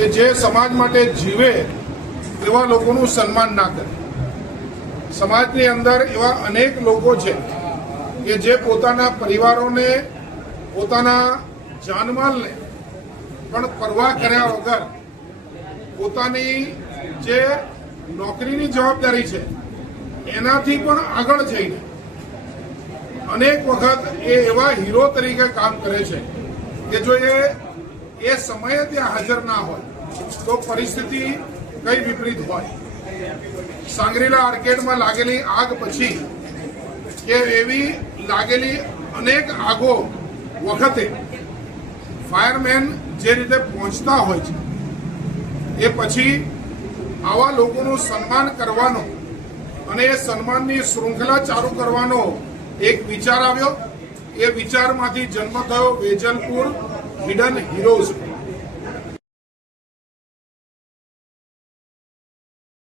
કે જે સમાજ માટે જીવે એવા લોકોનું સન્માન ના કરે। સમાજની અંદર એવા અનેક લોકો છે કે જે પોતાના પરિવારોને, પોતાના જાનમાલને પણ પરવા કર્યા વગર પોતાની જે નોકરીની જવાબદારી છે એનાથી પણ આગળ જઈને અનેક વખત એ એવા હીરો તરીકે કામ કરે છે કે જો એ સમયે ત્યાં હાજર ના હોય તો પરિસ્થિતિ કઈ વિપરીત હોય। સાંગરીલા આર્કેડમાં લાગેલી આગ પછી કે એવી લાગેલી અનેક આગો વખતે ફાયરમેન જે રીતે પહોંચતા હોય છે એ પછી આવા લોકોનું સન્માન કરવાનો અને એ સન્માનની શૃંખલા ચાલુ કરવાનો એક વિચાર આવ્યો। એ વિચારમાંથી જન્મ થયો વેજલપુર હિડન હીરોઝ।